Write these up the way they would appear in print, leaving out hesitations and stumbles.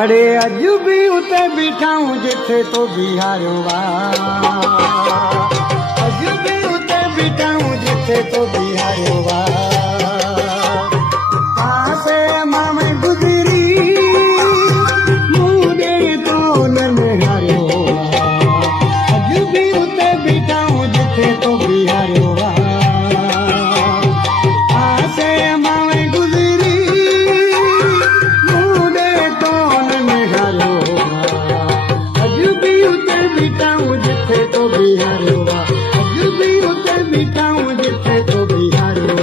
अरे अज भी उते बीठाऊं जिथे तो बिहारियो अज भी उते बीठाऊं जिथे तो बिहारियो आसे मामे गुजरी मुझे तो नहारियो अज भी उते बीठाऊं जिथे तो बिहारियो आसे मामे गुजरी मुझे तो नहारियो अज भी उते बीठाऊं जिथे तो बिहारियो अज भी उते बीठाऊं जिथे तो बिहारियो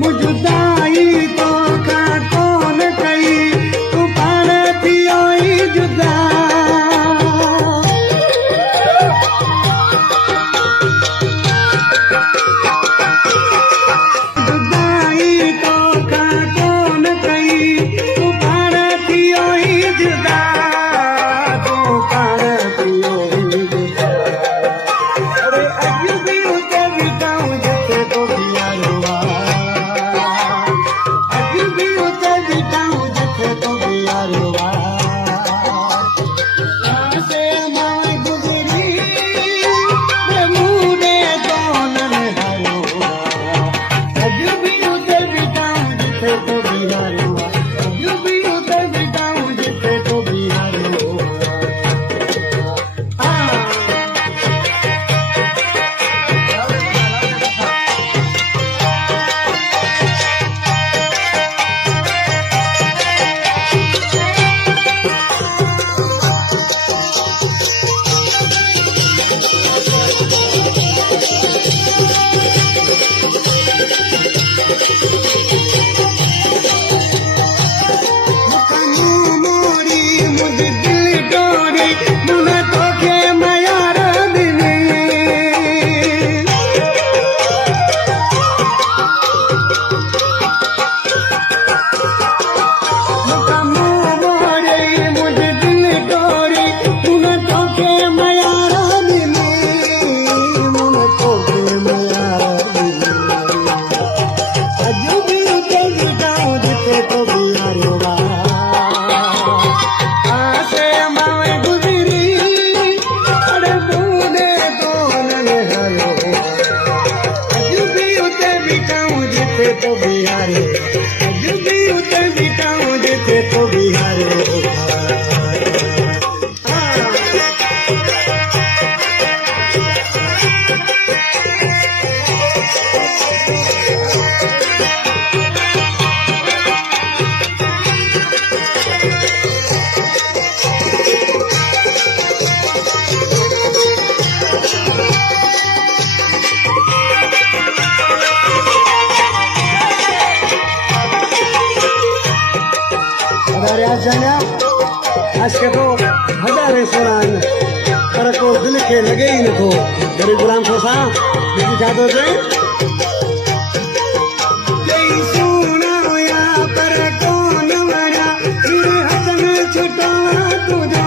मुझदाई तो का कौन कई तू पार थियो जुदा जुदाई तो का कौन कई तू पार थियो जुदा तू पार थियो जुदा अरे अज भी उते बीठाऊं जिथे तो बिहारियो अज भी उते बीठाऊं जिथे तो बिहारियो आसे मां गुजरी मुझे तो नहारियो अज भी उते बीठाऊं जिथे तो बिहारियो अज भी उते बीठाऊं जिथे तो बिहारियो तो बिहारियो अज भी उते बीठाऊं जिथे तो बिहारियो आज के तो हजारे सुनान पर को दिल के लगे ही नको गरीब गुलाम सोसा लेकिन जादो से जय सोना या पर कौन मरा फिर हसन छुटा तुझा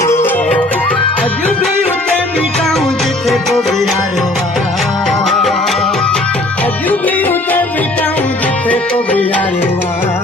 अज भी उते बीठाऊं जिथे तो बिहारियो अज भी उते बीठाऊं जिथे तो बिहारियो